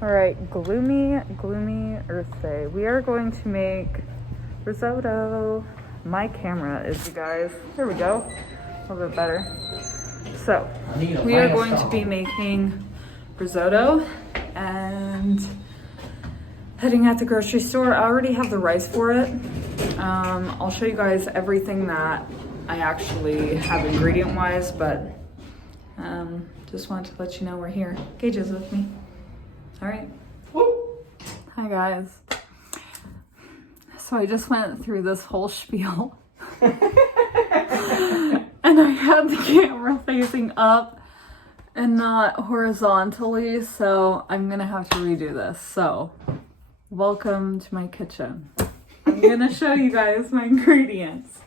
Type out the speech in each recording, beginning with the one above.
All right, gloomy Earth Day. We are going to make risotto. My camera is, you guys. There we go. A little bit better. So, we are going to be making risotto and heading at the grocery store. I already have the rice for it. I'll show you guys everything that I actually have ingredient-wise, but just wanted to let you know we're here. Gage is with me. All right. Woo. Hi, guys. So I just went through this whole spiel. And I had the camera facing up and not horizontally, so I'm gonna have to redo this. So, welcome to my kitchen. I'm gonna show you guys my ingredients.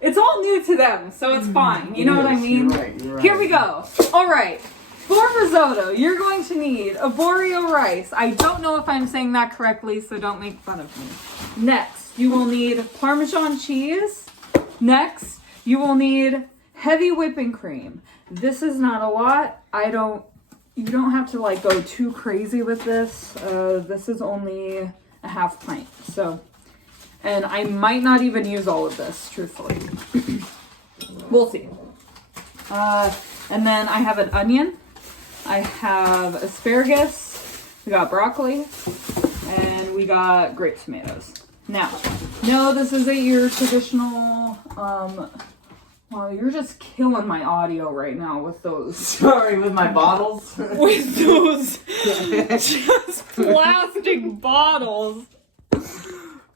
It's all new to them, so it's fine. You know what I mean? You're right. Here we go. All right. For risotto, you're going to need a Borio rice. I don't know if I'm saying that correctly, so don't make fun of me. Next, you will need Parmesan cheese. Next, you will need heavy whipping cream. This is not a lot. You don't have to like go too crazy with this. This is only a half pint. So, and I might not even use all of this, truthfully. We'll see. And then I have an onion. I have asparagus, we got broccoli, and we got grape tomatoes. Now, no, this isn't your traditional, well, you're just killing my audio right now with those. Sorry, with my bottles? With those just plastic bottles.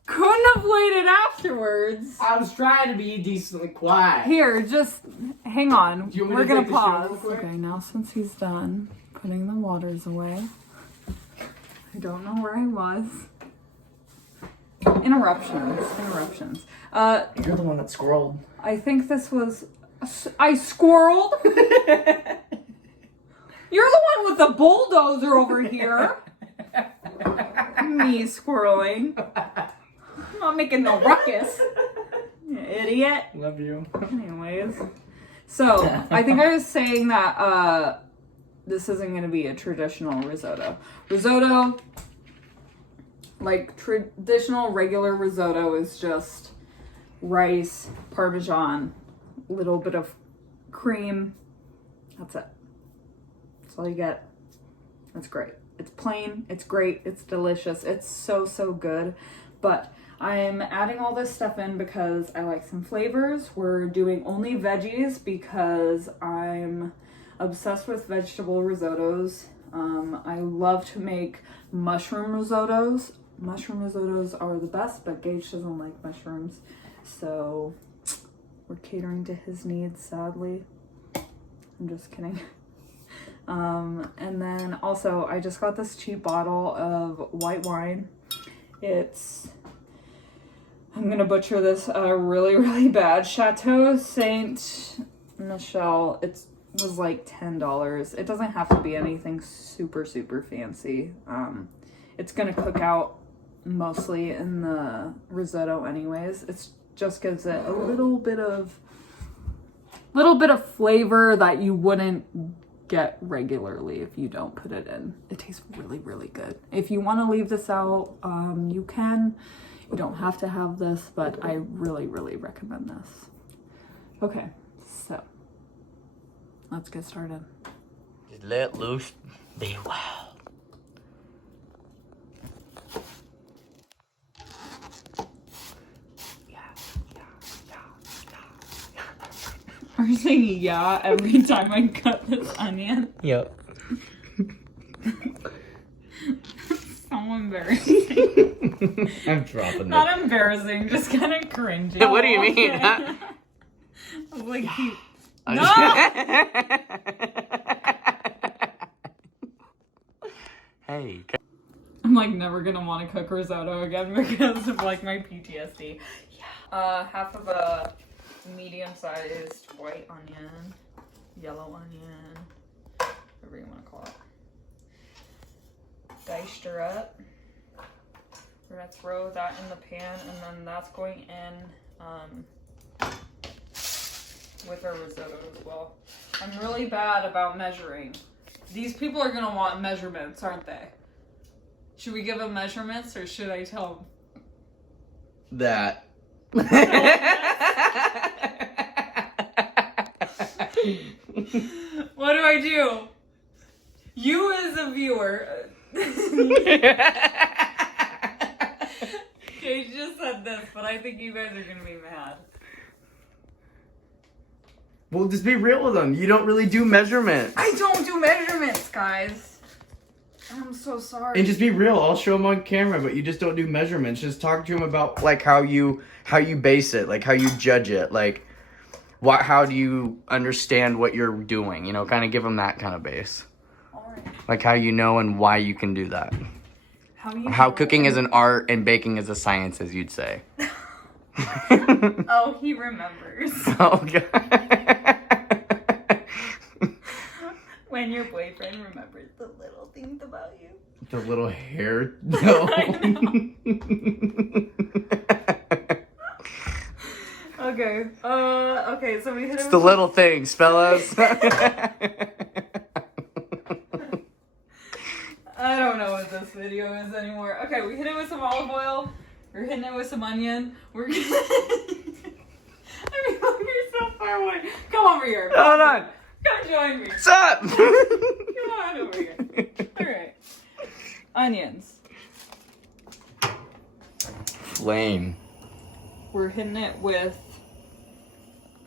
Couldn't have waited afterwards. I was trying to be decently quiet. Here, just hang on. We're gonna pause. Okay, now since he's done putting the waters away, I don't know where I was. Interruptions. You're the one that squirreled. I think this was. I squirreled? You're the one with the bulldozer over here. Me squirreling. I'm not making no ruckus. You idiot. Love you. Anyways. So, I think I was saying that this isn't going to be a traditional risotto. Risotto, like traditional regular risotto, is just rice, Parmesan, little bit of cream. That's it. That's all you get. That's great. It's plain, it's great, it's delicious, it's so good. But I'm adding all this stuff in because I like some flavors. We're doing only veggies because I'm obsessed with vegetable risottos. I love to make mushroom risottos. Mushroom risottos are the best, but Gage doesn't like mushrooms. So we're catering to his needs, sadly. I'm just kidding. And then also I just got this cheap bottle of white wine. I'm gonna butcher this really bad. Chateau Saint Michel. It was like $10. It doesn't have to be anything super fancy. It's gonna cook out mostly in the risotto anyways. It just gives it a little bit of flavor that you wouldn't get regularly if you don't put it in. It tastes really good. If you want to leave this out, you can. You don't have to have this, but I really recommend this. Okay, so let's get started. Just let loose, be wild. Are you saying yeah every time I cut this onion? Yep. So embarrassing. I'm dropping Not embarrassing, just kind of cringy. What do you mean? I was like, no! Hey. I'm like never gonna want to cook risotto again because of like my PTSD. Yeah. Half of a medium-sized white onion, yellow onion, whatever you want to call it. Diced her up. We're gonna throw that in the pan, and then that's going in with our risotto as well. I'm really bad about measuring. These people are gonna want measurements, aren't they? Should we give them measurements or should I tell them? That. What do I do? You as a viewer. Okay, you just said this, but I think you guys are gonna be mad. Well, just be real with them. You don't really do measurements. I don't do measurements, guys. I'm so sorry. And just be real. I'll show them on camera, but you just don't do measurements. Just talk to them about like how you base it, like how you judge it, like how do you understand what you're doing? You know, kind of give them that kind of base. All right. Like how you know and why you can do that. How cooking is an art and baking is a science, as you'd say. Oh, he remembers. Oh, God. When your boyfriend remembers the little things about you. The little hair. No. Okay. Okay, so we hit it It's with the little things, fellas. I don't know what this video is anymore. Okay, we hit it with some olive oil. We're hitting it with some onion. We're gonna... I mean, you're so far away. Come over here. Hold on. Come join me. What's up? Come on over here. Alright. Onions. Flame. We're hitting it with...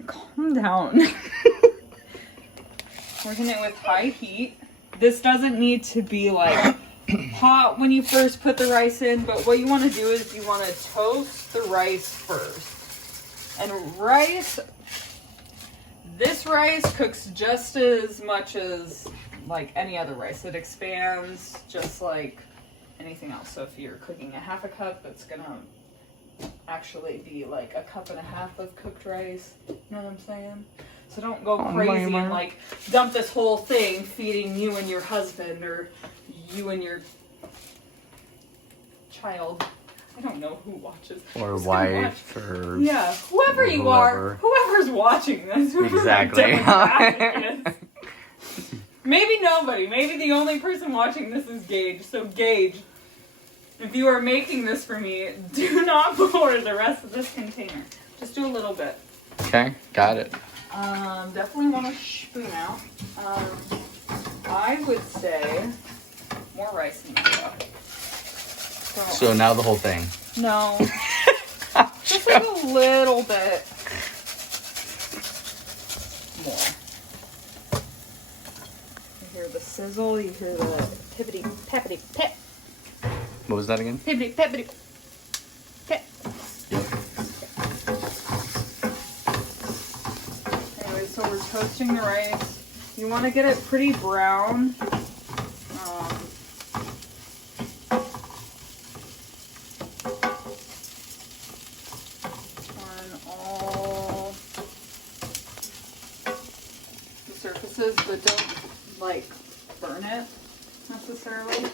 Calm down. We're hitting it with high heat. This doesn't need to be like hot when you first put the rice in, but what you want to do is you want to toast the rice first. And this rice cooks just as much as like any other rice. It expands just like anything else. So if you're cooking a half a cup, it's gonna actually be like a cup and a half of cooked rice. You know what I'm saying? So don't go crazy and like dump this whole thing feeding you and your husband or you and your child. I don't know who watches. Or wife or... Yeah, whoever you are, whoever's watching this. Exactly. Maybe nobody. Maybe the only person watching this is Gage. So Gage, if you are making this for me, do not pour the rest of this container. Just do a little bit. Okay, got it. Definitely want to spoon out. I would say more rice in this cup. So now the whole thing. No. Just like a little bit more. You hear the sizzle, you hear the pippity peppity pip. What was that again? Pippity peppity pip. Yep. Anyway, so we're toasting the rice. You want to get it pretty brown. But don't like burn it necessarily.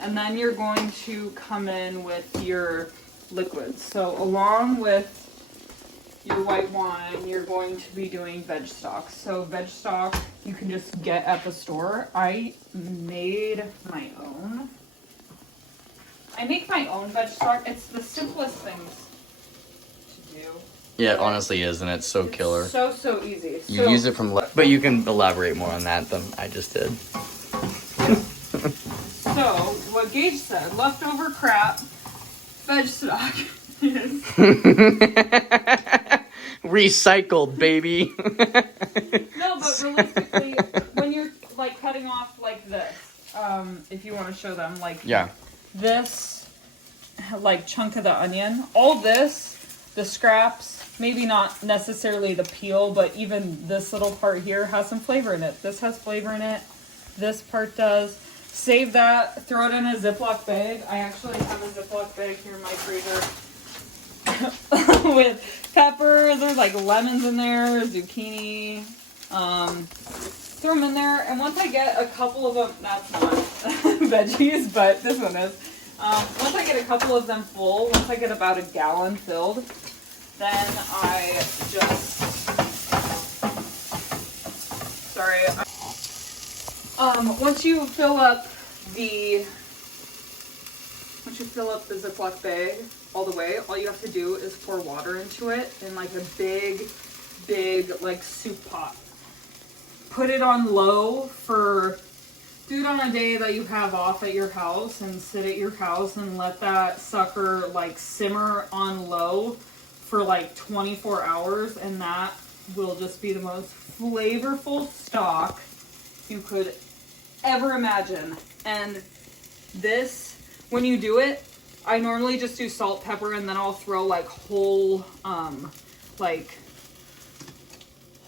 And then you're going to come in with your liquids. So along with your white wine, you're going to be doing veg stock. So veg stock you can just get at the store. I made my own. I make my own veg stock. It's the simplest things to do. Yeah, it honestly is, and it's so killer. So easy. You use it from... But you can elaborate more on that than I just did. So, what Gage said, leftover crap, veg stock is... Recycled, baby. No, but realistically, when you're, like, cutting off like this, if you want to show them, like, yeah. This, like, chunk of the onion, all this, the scraps, maybe not necessarily the peel, but even this little part here has some flavor in it. This has flavor in it. This part does. Save that. Throw it in a Ziploc bag. I actually have a Ziploc bag here in my freezer with peppers. There's like lemons in there, zucchini. Throw them in there. And once I get a couple of them, that's not veggies, but this one is. Once I get a couple of them full, once I get about a gallon filled, then I just, Once you fill up the Ziploc bag all the way, all you have to do is pour water into it in like a big like soup pot. Put it on low do it on a day that you have off at your house and sit at your house and let that sucker like simmer on low for like 24 hours, and that will just be the most flavorful stock you could ever imagine. And this, when you do it, I normally just do salt, pepper, and then I'll throw like whole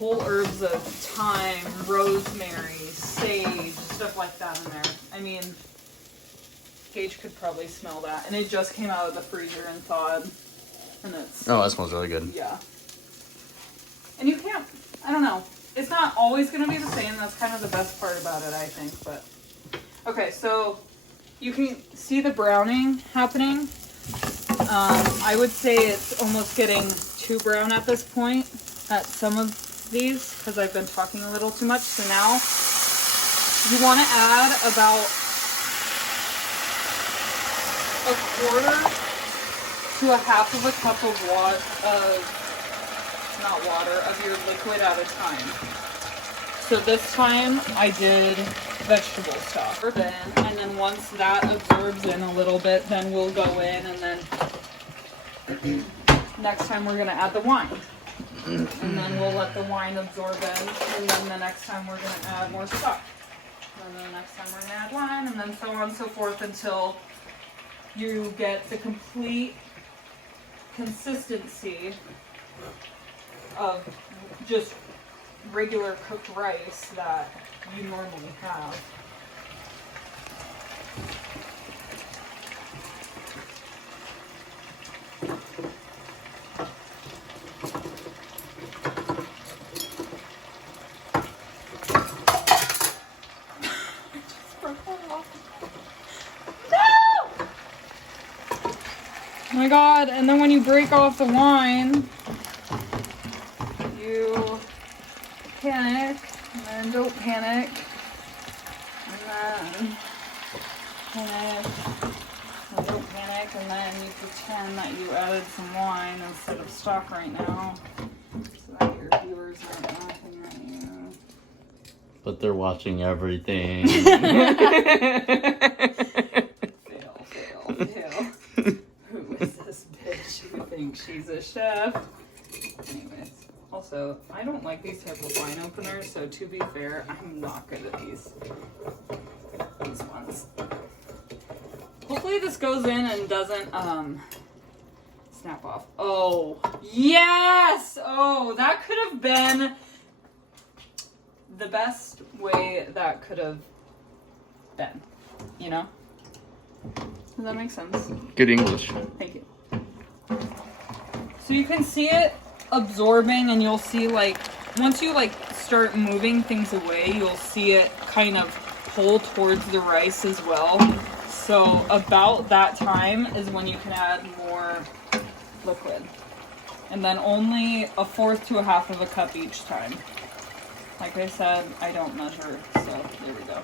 herbs of thyme, rosemary, sage, stuff like that in there. I mean, Gage could probably smell that. And it just came out of the freezer and thawed. And it's... Oh, that smells really good. Yeah. And you can't... I don't know. It's not always going to be the same. That's kind of the best part about it, I think. But okay, so you can see the browning happening. I would say it's almost getting too brown at this point at some of these because I've been talking a little too much. So now you want to add about a quarter to a half of a cup of of your liquid at a time. So this time I did vegetable stock. And then once that absorbs in a little bit, then we'll go in, and then next time we're gonna add the wine. And then we'll let the wine absorb in, and then the next time we're gonna add more stock. And then the next time we're gonna add wine, and then so on and so forth until you get the complete consistency of just regular cooked rice that you normally have. Oh my god, and then when you break off the wine, you panic, and then don't panic, and then panic, and don't panic, and then you pretend that you added some wine instead of stock right now, so that your viewers aren't laughing at you. But they're watching everything. Fail. Who is this bitch who thinks she's a chef? Anyways, also, I don't like these type of wine openers, so to be fair, I'm not good at these ones. Hopefully this goes in and doesn't, snap off. Oh, yes! Oh, that could have been the best way that could have been, you know? Does that make sense? Good English. Thank you. So you can see it absorbing, and you'll see like once you like start moving things away, you'll see it kind of pull towards the rice as well. So about that time is when you can add more liquid, and then only a fourth to a half of a cup each time. Like I said, I don't measure, so there we go.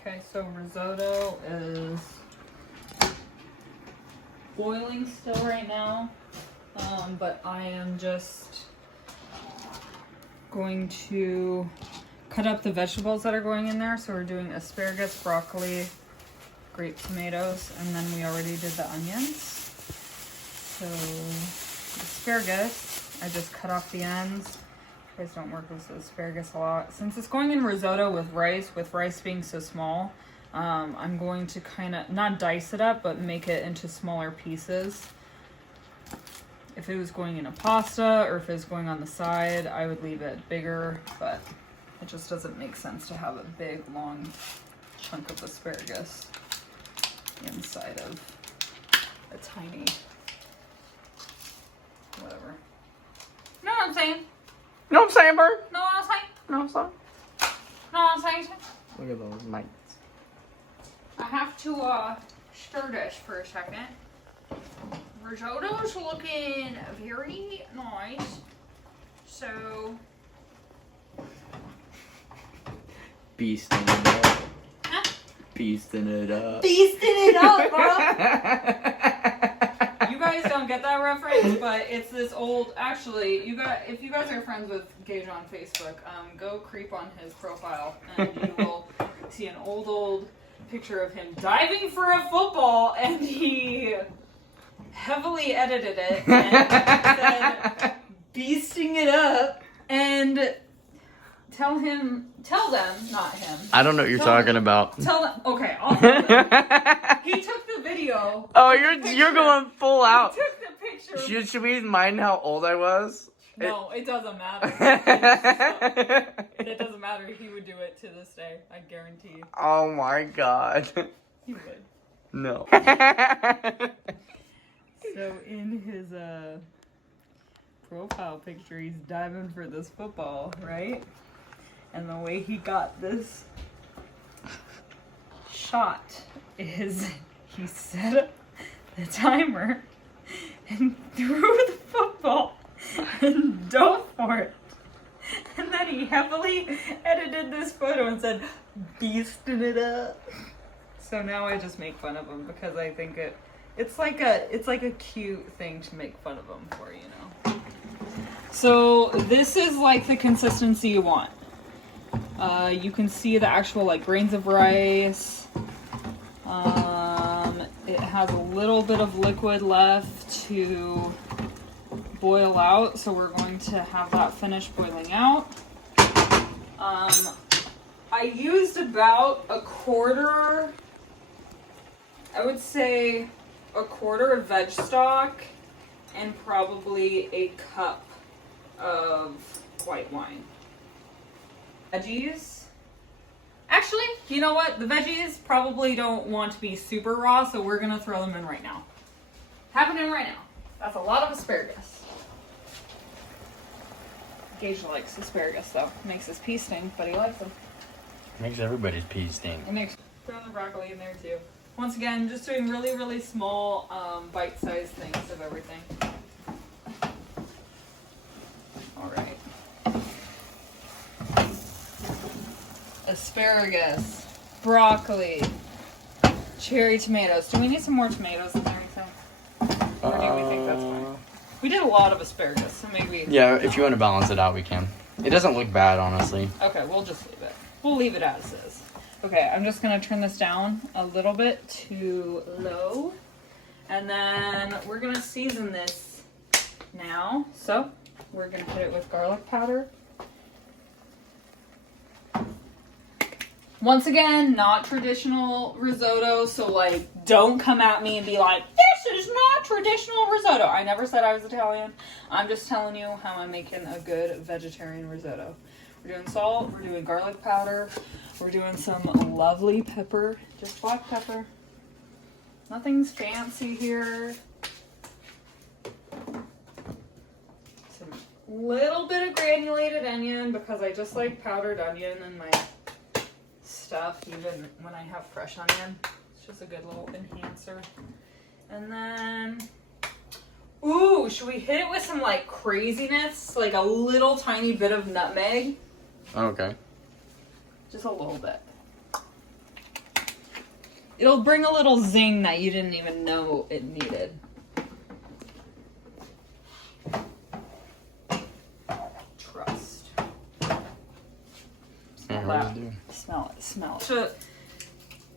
Okay, so risotto is boiling still right now, but I am just going to cut up the vegetables that are going in there. So we're doing asparagus, broccoli, grape tomatoes, and then we already did the onions. So asparagus, I just cut off the ends. You guys don't work with asparagus a lot. Since it's going in risotto with rice being so small, I'm going to kind of not dice it up, but make it into smaller pieces. If it was going in a pasta or if it was going on the side, I would leave it bigger, but it just doesn't make sense to have a big, long chunk of asparagus inside of a tiny whatever. Know what I'm saying? No, I'm saying, Bert. Know what I'm saying? No, I'm sorry. Know what I'm saying? Look at those mites. I have to stir this for a second. risotto's looking very nice. So, Beasting it up. huh? Beasting it up. Beasting it up, bro. You guys don't get that reference, but it's this old. Actually, if you guys are friends with Gage on Facebook, go creep on his profile, and you will see an old picture of him diving for a football, and he heavily edited it and said, "Beasting it up," and tell them, not him. I don't know what you're talking about. Tell them. Okay, I'll tell them. He took the video. Oh, you're going full out. He took the picture. Should we mind how old I was? No, it doesn't matter. It doesn't matter. He would do it to this day. I guarantee. Oh my god. He would. No. So in his profile picture, he's diving for this football, right? And the way he got this shot is he set up the timer and threw the football and dove for it. And then he heavily edited this photo and said, "Beasting it up." So now I just make fun of him because I think it's like a cute thing to make fun of him for, you know. So this is like the consistency you want. You can see the actual like grains of rice. It has a little bit of liquid left to boil out, so we're going to have that finish boiling out. I used about I would say a quarter of veg stock and probably a cup of white wine. Veggies. Actually, you know what? The veggies probably don't want to be super raw, so we're gonna throw them in right now. Happening right now. That's a lot of asparagus. Gage likes asparagus though. Makes his pea stink, but he likes them. Makes everybody's pee stink. It makes throw the broccoli in there too. Once again, just doing really, really small, bite-sized things of everything. All right. Asparagus, broccoli, cherry tomatoes. Do we need some more tomatoes in there, you think? Or do we think that's fine? We did a lot of asparagus, so maybe... Yeah, if you want to balance it out, we can. It doesn't look bad, honestly. Okay, we'll just leave it. We'll leave it as is. Okay, I'm just going to turn this down a little bit to low. And then we're going to season this now. So, we're going to hit it with garlic powder. Once again, not traditional risotto, so like, don't come at me and be like, this is not traditional risotto. I never said I was Italian. I'm just telling you how I'm making a good vegetarian risotto. We're doing salt, we're doing garlic powder, we're doing some lovely pepper, just black pepper. Nothing's fancy here. Some little bit of granulated onion because I just like powdered onion in my stuff, even when I have fresh onion. It's just a good little enhancer. And then, ooh, should we hit it with some like craziness? Like a little tiny bit of nutmeg? Okay. Just a little bit. It'll bring a little zing that you didn't even know it needed. Trust. Yeah, what does it do? Smell it, smell it. So,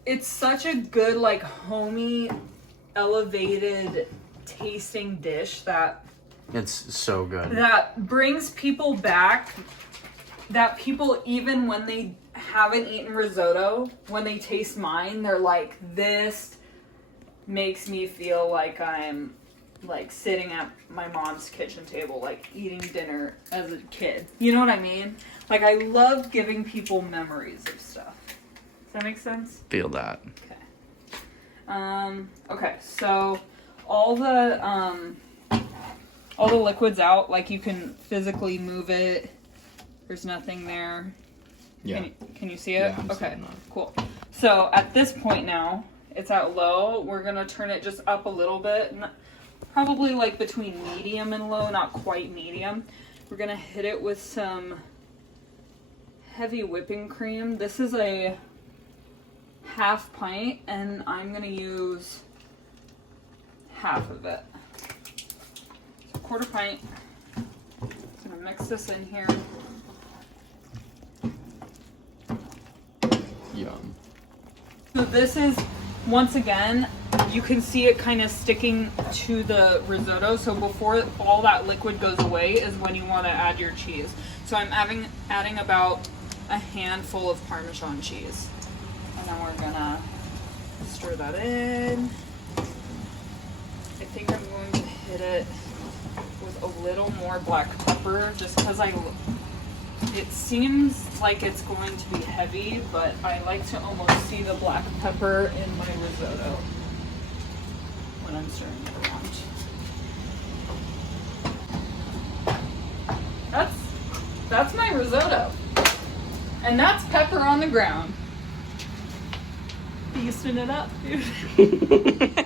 it's such a good, like, homey, elevated tasting dish that It's so good. brings people back. That people, even when they haven't eaten risotto, when they taste mine, they're like, this makes me feel like I'm like sitting at my mom's kitchen table, like eating dinner as a kid. You know what I mean? Like, I love giving people memories of stuff. Does that make sense? Feel that. Okay. Okay, so all the liquid's out, like you can physically move it. There's nothing there. Yeah. Can you see it? Yeah, I'm okay, seeing that. cool. So at this point now, it's at low. We're gonna turn it just up a little bit. probably like between medium and low, not quite medium. We're gonna hit it with some heavy whipping cream. This is a half pint and I'm gonna use half of it. So quarter pint. Just gonna mix this in here. Yum. So this is, once again, you can see it kind of sticking to the risotto. So before all that liquid goes away is when you want to add your cheese. So I'm adding about a handful of Parmesan cheese. And then we're gonna stir that in. I think I'm going to hit it with a little more black pepper just because it seems like it's going to be heavy, but I like to almost see the black pepper in my risotto when I'm stirring it around. That's my risotto. And that's pepper on the ground. Beasting it up, dude.